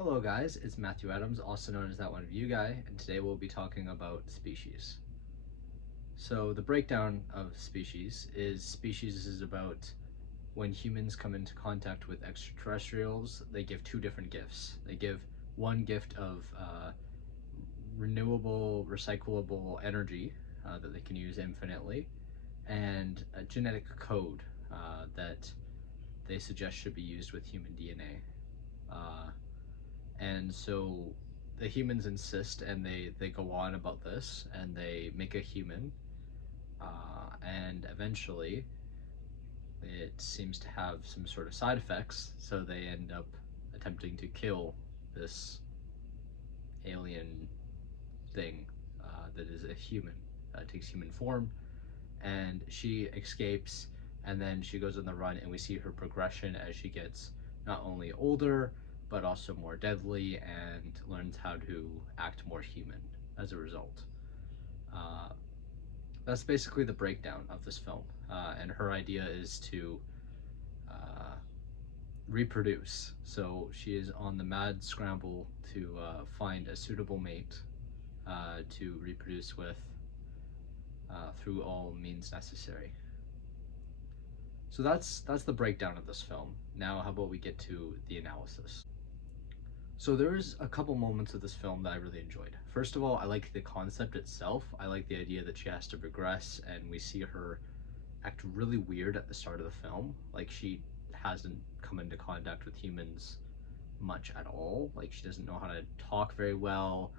Hello guys, it's Matthew Adams, also known as That One View Guy, and today we'll be talking about species. So the breakdown of species is about when humans come into contact with extraterrestrials, they give two different gifts. They give one gift of renewable, recyclable energy that they can use infinitely, and a genetic code that they suggest should be used with human DNA. And so the humans insist, and they go on about this, and they make a human, and eventually it seems to have some sort of side effects, so they end up attempting to kill this alien thing that is a human, takes human form, and she escapes, and then she goes on the run, and we see her progression as she gets not only older but also more deadly and learns how to act more human as a result. Uh, that's basically the breakdown of this film, and her idea is to uh, reproduce. So she is on the mad scramble to find a suitable mate to reproduce with through all means necessary. So that's the breakdown of this film. Now, how about we get to the analysis? So there's a couple moments of this film that I really enjoyed. First of all, I like the concept itself. I like the idea that she has to progress, and we see her act really weird at the start of the film. Like, she hasn't come into contact with humans much at all. Like, she doesn't know how to talk very well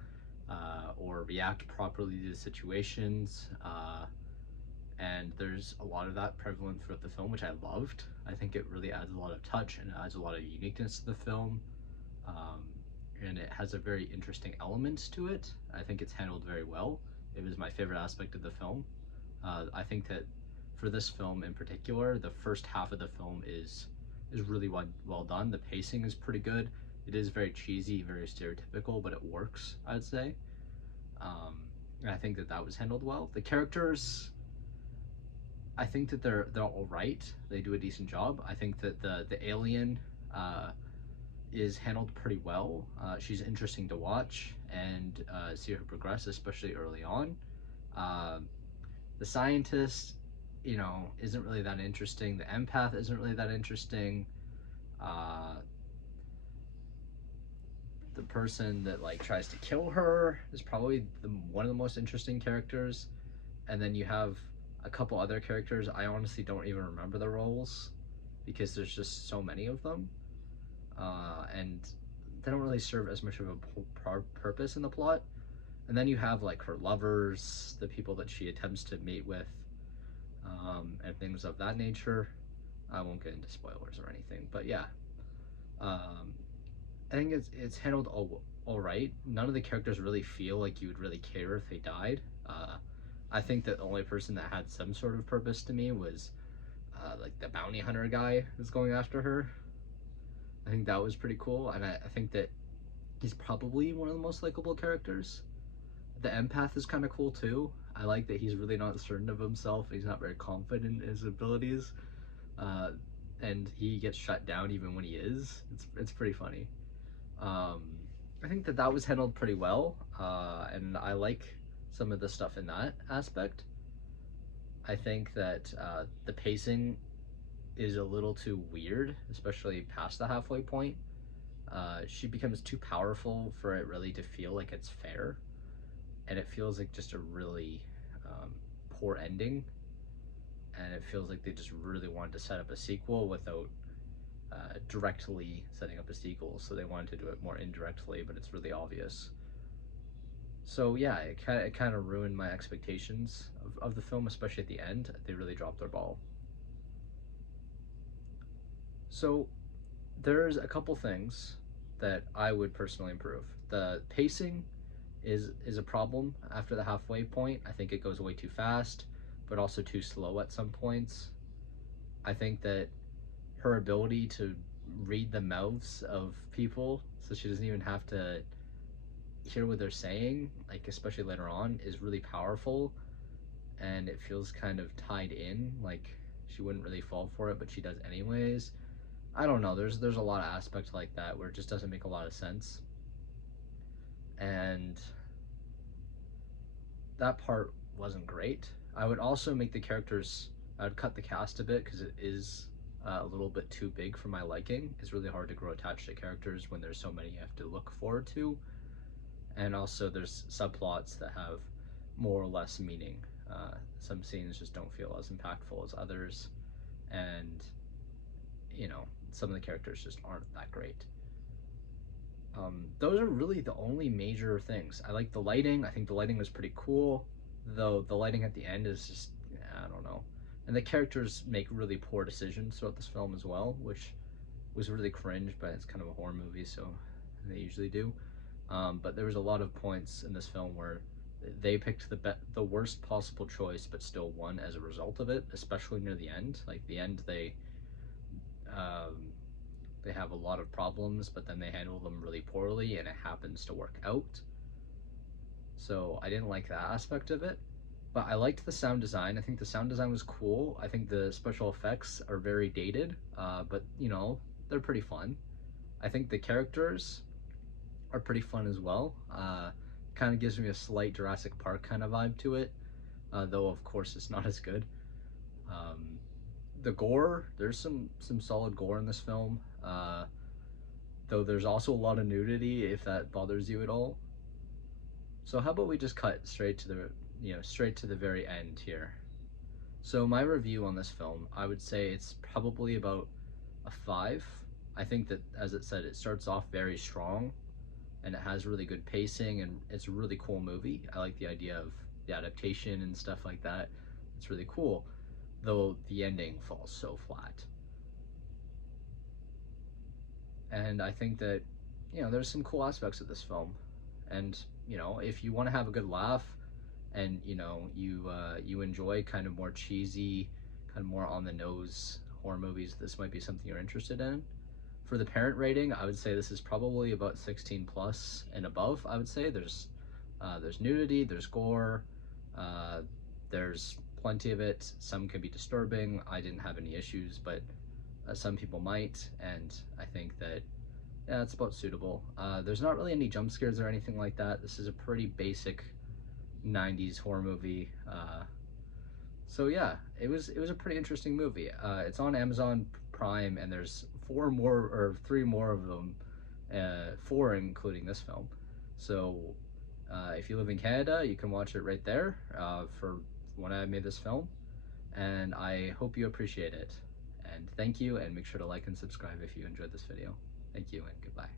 or react properly to situations. And there's a lot of that prevalent throughout the film, which I loved. I think it really adds a lot of touch and it adds a lot of uniqueness to the film. Um, and it has a very interesting element to it. I think it's handled very well. It was my favorite aspect of the film. I think that for this film in particular, the first half of the film is really well done. The pacing is pretty good. It is very cheesy, very stereotypical, but it works, I'd say. And I think that that was handled well. The characters, I think that they're all right. They do a decent job. I think that the alien is handled pretty well. She's interesting to watch and see her progress, especially early on. The scientist, isn't really that interesting. The empath isn't really that interesting. Uh, the person that like tries to kill her is probably one of the most interesting characters. And then you have a couple other characters. I honestly don't even remember the roles because there's just so many of them. And they don't really serve as much of a purpose in the plot. And then you have like her lovers, the people that she attempts to mate with, and things of that nature. I won't get into spoilers or anything, but yeah, um, I think it's handled all right. None of the characters really feel like you would really care if they died. I think that the only person that had some sort of purpose to me was like the bounty hunter guy that's going after her. I think that was pretty cool, and I think that he's probably one of the most likable characters. The empath is kind of cool too. I like that he's really not certain of himself. He's not very confident in his abilities, uh, and he gets shut down even when he is. It's pretty funny. Um, I think that that was handled pretty well, and I like some of the stuff in that aspect. I think that the pacing is a little too weird, especially past the halfway point. She becomes too powerful for it really to feel like it's fair, and it feels like just a really poor ending. And it feels like they just really wanted to set up a sequel without directly setting up a sequel, so they wanted to do it more indirectly, but it's really obvious. So yeah, it kind of ruined my expectations of the film, especially at the end. They really dropped their ball. So there's a couple things that I would personally improve. The pacing is a problem after the halfway point. I think it goes way too fast, but also too slow at some points. I think that her ability to read the mouths of people so she doesn't even have to hear what they're saying, like especially later on, is really powerful, and it feels kind of tied in, like she wouldn't really fall for it, but she does anyways. I don't know. There's a lot of aspects like that where it just doesn't make a lot of sense, and that part wasn't great. I would also make the characters. I would cut the cast a bit because it is a little bit too big for my liking. It's really hard to grow attached to characters when there's so many you have to look forward to, and also there's subplots that have more or less meaning. Some scenes just don't feel as impactful as others, and you know, some of the characters just aren't that great. Those are really the only major things. I like the lighting. I think the lighting was pretty cool, though the lighting at the end is just, I don't know. And the characters make really poor decisions throughout this film as well, which was really cringe, but it's kind of a horror movie, so they usually do. But there was a lot of points in this film where they picked the worst possible choice, but still won as a result of it. Especially near the end. Like the end, um, they have a lot of problems, but then they handle them really poorly, and it happens to work out. So I didn't like that aspect of it. But I liked the sound design. I think the sound design was cool. I think the special effects are very dated, but you know, they're pretty fun. I think the characters are pretty fun as well. Kind of gives me a slight Jurassic Park kind of vibe to it, though of course it's not as good. Um, the gore, there's some solid gore in this film, though there's also a lot of nudity if that bothers you at all. So how about we just cut straight to the very end here. So my review on this film, I would say it's probably about a 5. I think that, as it said, it starts off very strong and it has really good pacing and it's a really cool movie. I like the idea of the adaptation and stuff like that. It's really cool, though the ending falls so flat. And I think that, you know, there's some cool aspects of this film. And, you know, if you want to have a good laugh and, you know, you enjoy kind of more cheesy, kind of more on the nose horror movies, this might be something you're interested in. For the parent rating, I would say this is probably about 16 plus and above. I would say there's nudity, there's gore, uh, there's plenty of it. Some can be disturbing. I didn't have any issues, but some people might, and I think that, yeah, it's about suitable. There's not really any jump scares or anything like that. This is a pretty basic 90s horror movie. So yeah, it was a pretty interesting movie. It's on Amazon Prime, and there's 3 more of them, 4 including this film. So if you live in Canada, you can watch it right there for when I made this film, and I hope you appreciate it. And thank you, and make sure to like and subscribe if you enjoyed this video. Thank you, and goodbye.